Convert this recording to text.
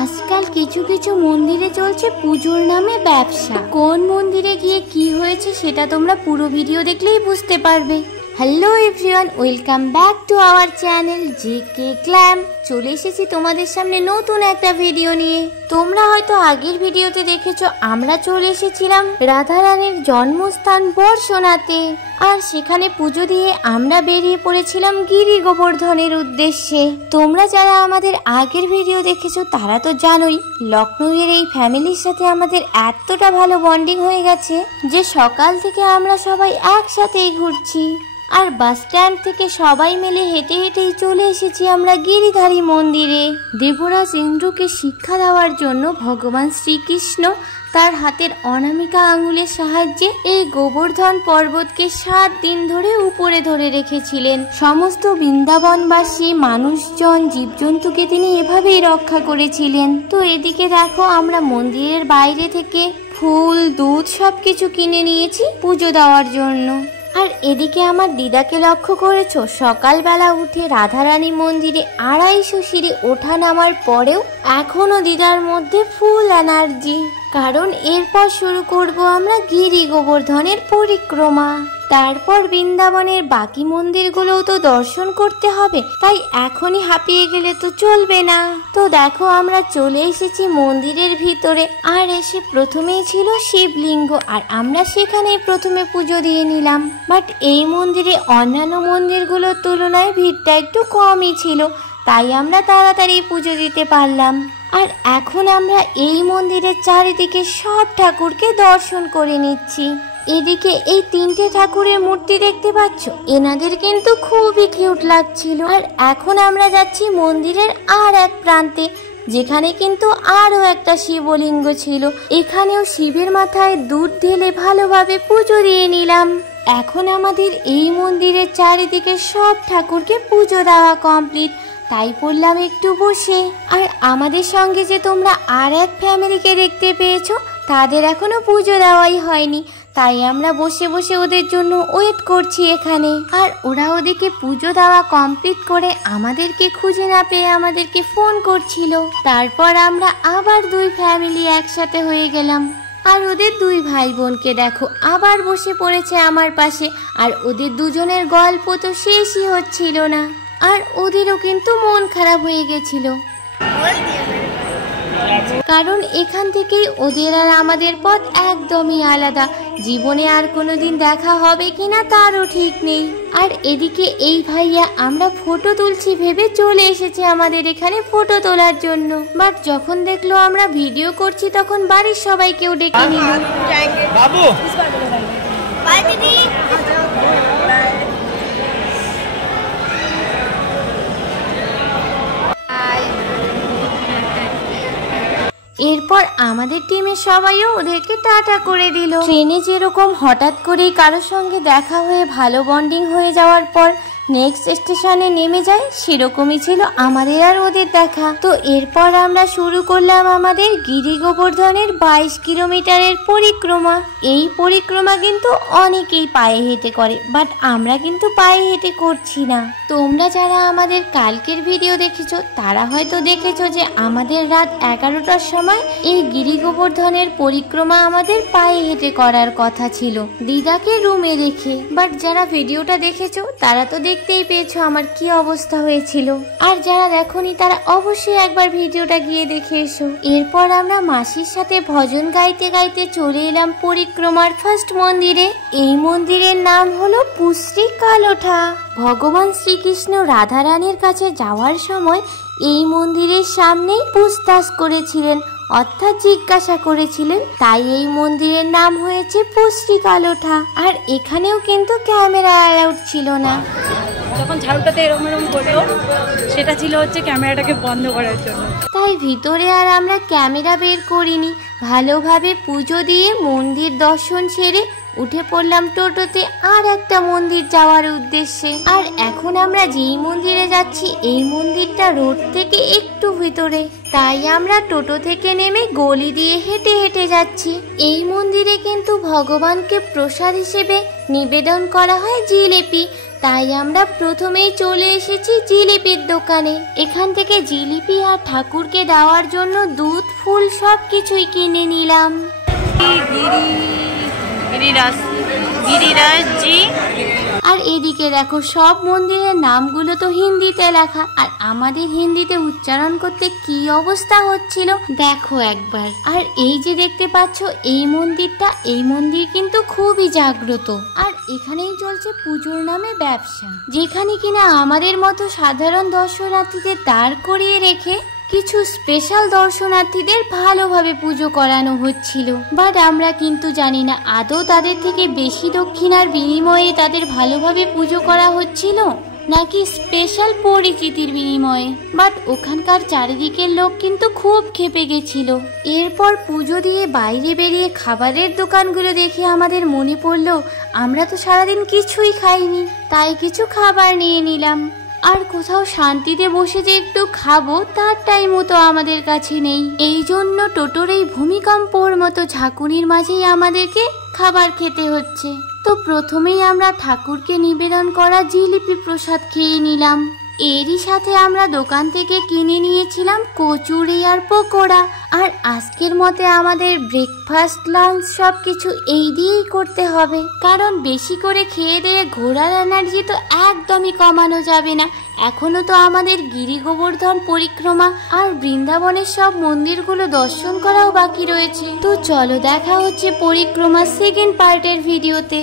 আজকাল কিছু কিছু মন্দিরে চলছে পুজোর নামে ব্যবসা। কোন মন্দিরে গিয়ে কি হয়েছে সেটা তোমরা পুরো ভিডিও দেখলেই বুঝতে পারবে। Hello everyone, welcome back to our channel JK Glam. চলে এসেছি তোমাদের সামনে নতুন একটা ভিডিও নিয়ে। তোমরা হয়তো আগের ভিডিওতে দেখেছো আমরা চলে এসেছিলাম রাধারানীর জন্মস্থান বর্ষনাতে, আর সেখানে পুজো দিয়ে আমরা বেরিয়ে পড়েছিলাম গিরি গোবর্ধনের উদ্দেশ্যে। তোমরা যারা আমাদের আগের ভিডিও দেখেছো তারা তো জানোই লখনৌয়ের এই ফ্যামিলির সাথে আমাদের এতটা ভালো বন্ডিং হয়ে গেছে যে সকাল থেকে আমরা সবাই একসাথেই ঘুরছি। আর বাস স্ট্যান্ড থেকে সবাই মিলে হেঁটে হেঁটেই চলে এসেছি আমরা গিরিধারী মন্দিরে। দেবরাজ ইন্দ্রকে শিক্ষা দেওয়ার জন্য ভগবান শ্রীকৃষ্ণ তার হাতের অনামিকা আঙুলের সাহায্যে এই গোবর্ধন পর্বতকে 7 দিন ধরে উপরে ধরে রেখেছিলেন। সমস্ত বৃন্দাবনবাসী মানুষজন জীবজন্তুকে তিনি এভাবেই রক্ষা করেছিলেন। তো এদিকে দেখো আমরা মন্দিরের বাইরে থেকে ফুল দুধ সবকিছু কিনে নিয়েছি পুজো দেওয়ার জন্য। আর এদিকে আমার দিদাকে লক্ষ্য করেছো, সকালবেলা উঠে রাধারানী মন্দিরে 250 সিঁড়ি ওঠা নামার পরেও এখনো দিদার মধ্যে ফুল এনার্জি। কারণ এরপর শুরু করব আমরা গিরি গোবর্ধনের পরিক্রমা। তারপর বৃন্দাবনের বাকি মন্দিরগুলোও তো দর্শন করতে হবে, তাই এখনই হাঁপিয়ে গেলে তো চলবে না। তো দেখো আমরা চলে এসেছি মন্দিরের ভিতরে, আর এসে প্রথমেই ছিল শিবলিঙ্গ, আর আমরা সেখানেই প্রথমে পুজো দিয়ে নিলাম। বাট এই মন্দিরে অন্যান্য মন্দিরগুলোর তুলনায় ভিড়টা একটু কমই ছিল, তাই আমরা তাড়াতাড়ি পুজো দিতে পারলাম। আর এখন আমরা এই মন্দিরের চারিদিকে সব ঠাকুরকে দর্শন করে নিচ্ছি। এদিকে এই 3টে ঠাকুরের মূর্তি দেখতে পাচ্ছ, এনাদের কিন্তু খুবই কিউট লাগছিল। আর এখন আমরা যাচ্ছি মন্দিরের আর এক প্রান্তে, যেখানে কিন্তু আরো একটা শিবলিঙ্গ ছিল। এখানেও শিবের মাথায় দুধ ঢেলে ভালোভাবে পুজো দিয়ে নিলাম। এখন আমাদের এই মন্দিরের চারিদিকে সব ঠাকুরকে পুজো দেওয়া কমপ্লিট, তাই পড়লাম একটু বসে। আর আমাদের সঙ্গে যে তোমরা আর এক ফ্যামিলিকে দেখতে পেয়েছো, তাদের এখনো পুজো দেওয়াই হয়নি, তাই আমরা বসে বসে ওদের জন্য ওয়েট করছি এখানে। আর ওরা ওদিকে পুজো দেওয়া কমপ্লিট করে আমাদেরকে খুঁজে না পেয়ে আমাদেরকে ফোন করছিল। তারপর আমরা আবার 2 ফ্যামিলি একসাথে হয়ে গেলাম। আর ওদের 2 ভাই বোনকে দেখো আবার বসে পড়েছে আমার পাশে, আর ওদের দুজনের গল্প তো শেষই হচ্ছিল না। আর ওদেরও কিন্তু মন খারাপ হয়ে গেছিল, কারণ এখান থেকেই ওদের আর আমাদের পথ একদমই আলাদা। জীবনে আর কোনোদিন দেখা হবে কিনা তারও ঠিক নেই। আর এদিকে এই ভাইয়া আমরা ফটো তুলছি ভেবে চলে এসেছে আমাদের এখানে ফটো তোলার জন্য। বাট যখন দেখলো আমরা ভিডিও করছি তখন বাড়ির সবাইকেও ডেকে নিল। বাবু এরপর আমাদের টিমের সবাইও ওদেরকে টাটা করে দিল। ট্রেনে যেরকম হঠাৎ করেই কারোর সঙ্গে দেখা হয়ে ভালো বন্ডিং হয়ে যাওয়ার পর নেক্সট স্টেশনে নেমে যায়, সেরকমই ছিল আমাদের আর ওদের দেখা। তো এরপর আমরা শুরু করলাম আমাদের গিরি গোবর্ধনের 22 কিলোমিটারের পরিক্রমা। এই পরিক্রমা কিন্তু অনেকেই পায়ে হেঁটে করে, বাট আমরা কিন্তু পায়ে হেঁটে করছি না। তোমরা যারা আমাদের কালকের ভিডিও দেখেছো তারা হয়তো দেখেছো যে আমাদের রাত 11টার সময় এই গিরি গোবর্ধনের পরিক্রমা আমাদের পায়ে হেঁটে করার কথা ছিল দিদাকে রুমে রেখে। বাট যারা ভিডিওটা দেখেছো তারা তো দেখতেই পেয়েছো আমার কি অবস্থা হয়েছিল। আর যারা দেখোনি তারা অবশ্যই একবার ভিডিওটা গিয়ে দেখে এসো। এরপর আমরা মাসির সাথে ভজন গাইতে গাইতে চলে এলাম পরিক্রমার ফার্স্ট মন্দিরে। এই মন্দিরের নাম হলো পুশ্রী কালোঠা। ভগবান শ্রীকৃষ্ণ রাধারানীর কাছে যাওয়ার সময় এই মন্দিরের সামনেই পুছতাছ করেছিলেন, অর্থাৎ জিজ্ঞাসা করেছিলেন, তাই এই মন্দিরের নাম হয়েছে পুশ্রী কালোঠা। আর এখানেও কিন্তু ক্যামেরা অ্যালাউড ছিল না। যখন ঝাড়ুটাতে এরকম এরকম করলো, সেটা ছিল হচ্ছে ক্যামেরাটাকে বন্ধ করার জন্য। তাই ভিতরে আর আমরা ক্যামেরা বের করিনি, ভালোভাবে পুজো দিয়ে মন্দির দর্শন সেরে উঠে পড়লাম টোটোতে আর একটা মন্দির যাওয়ার উদ্দেশ্যে। আর এখন আমরা যেই মন্দিরে যাচ্ছি এই মন্দিরটা রোড থেকে একটু ভিতরে, তাই আমরা টোটো থেকে নেমে গলি দিয়ে হেঁটে হেঁটে যাচ্ছি। এই মন্দিরে কিন্তু ভগবানকে প্রসাদ হিসেবে নিবেদন করা হয় জিলেপি, তাই আমরা প্রথমেই চলে এসেছি জিলিপির দোকানে। এখান থেকে জিলিপি আর ঠাকুরকে দেওয়ার জন্য দুধ, ফুল সবকিছুই কিনে নিলাম। আর এদিকে দেখো সব মন্দিরের নামগুলো তো হিন্দিতে লেখা, আর আমাদের হিন্দিতে উচ্চারণ করতে কি অবস্থা হচ্ছিল দেখো একবার। আর এই যে দেখতে পাচ্ছ এই মন্দিরটা, এই মন্দির কিন্তু খুবই জাগ্রত। আর এখানেই চলছে পুজোর নামে ব্যবসা, যেখানে কিনা আমাদের মতো সাধারণ দর্শনার্থীদের দাঁড় করিয়ে রেখে কিছু স্পেশাল দর্শনার্থীদের ভালোভাবে পুজো করানো হচ্ছিল। বাট আমরা কিন্তু জানি না আদৌ তাদের থেকে বেশি দক্ষিণার বিনিময়ে তাদের ভালোভাবে পুজো করা হচ্ছিল নাকি স্পেশাল পরিচিতির বিনিময়ে। বাট ওখানকার চারিদিকের লোক কিন্তু খুব ক্ষেপে গেছিল। এরপর পুজো দিয়ে বাইরে বেরিয়ে খাবারের দোকানগুলো দেখে আমাদের মনে পড়লো আমরা তো সারাদিন কিছুই খাইনি, তাই কিছু খাবার নিয়ে নিলাম। আর কোথাও শান্তিতে বসে যে একটু খাবো তার টাইমও তো আমাদের কাছে নেই। এই জন্য টোটোর এই ভূমিকম্পর মতো ঝাঁকুনির মাঝেই আমাদেরকে খাবার খেতে হচ্ছে। তো প্রথমেই আমরা ঠাকুরকে নিবেদন করা জিলিপি প্রসাদ খেয়ে নিলাম। এরই সাথে আমরা দোকান থেকে কিনে নিয়েছিলাম কচুরি আর পকোড়া। আর আজকের মতে আমাদের ব্রেকফাস্ট, লাঞ্চ সবকিছু এই দিয়েই করতে হবে, কারণ বেশি করে খেয়ে দিয়ে ঘোরার এনার্জি তো একদমই কমানো যাবে না। এখনো তো আমাদের গিরি গোবর্ধন পরিক্রমা আর বৃন্দাবনের সব মন্দিরগুলো দর্শন করাও বাকি রয়েছে। তো চলো দেখা হচ্ছে পরিক্রমার সেকেন্ড পার্টের ভিডিওতে।